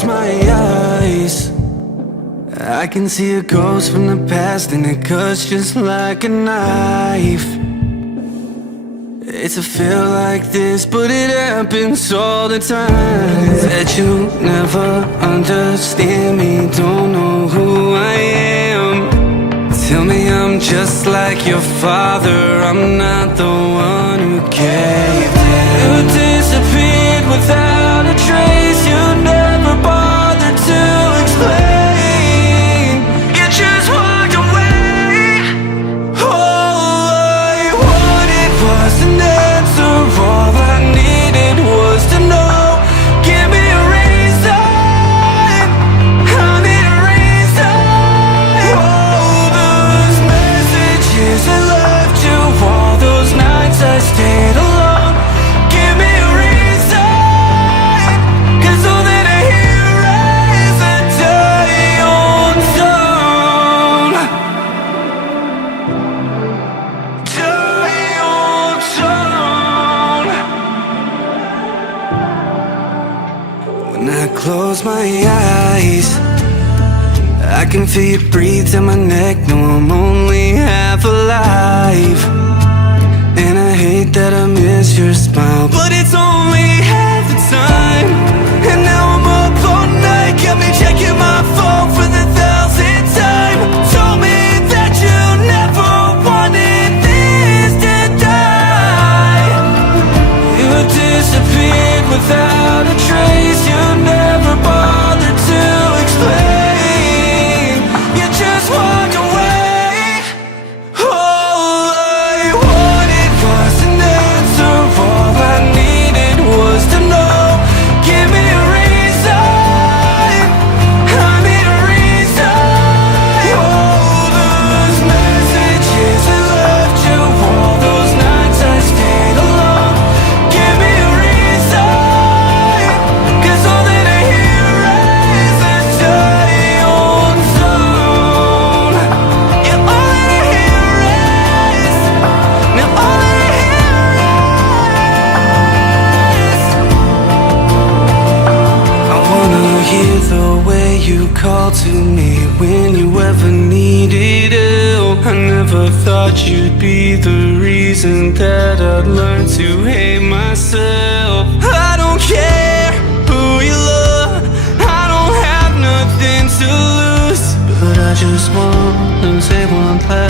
close my eyes, I can see a ghost from the past, and it cuts just like a knife. It's a feel like this, but it happens all the time. That you never understand me, don't know who I am. Tell me I'm just like your father, I'm not the one who caved in. You disappeared without a trace, you never bothered to explain. You just walked away. All I wanted was an answer, all I needed was to know. Give me a reason, I need a reason. All those messages I left you, all those nights I stayed alone. Give me a reason, 'cause all that I hear is a die-on tone. Die-on tone. When I close my eyes, I can feel you breathe down my neck. No, I'm only half alive, and I hate that I miss your smile, but it's only half the time. And now I'm up all night, got me checking my phone for the 1,000th time. Told me that you never wanted this to die. You disappeared without a trace, you never bothered to explain. You just walked away. All I wanted was an answer, all I needed was to know. Give me a reason, I need a reason. All those messages I left you, all those nights I stayed alone. Give me a reason, 'cause all that I hear is a die-on tone. Yeah, all that I hear is, now all that I hear is, I wanna hear the way you call to me when you ever needed help. I never thought you'd be the reason that I'd learn to hate myself. I don't care who you love, I don't have nothing to lose, but I just wanna say one last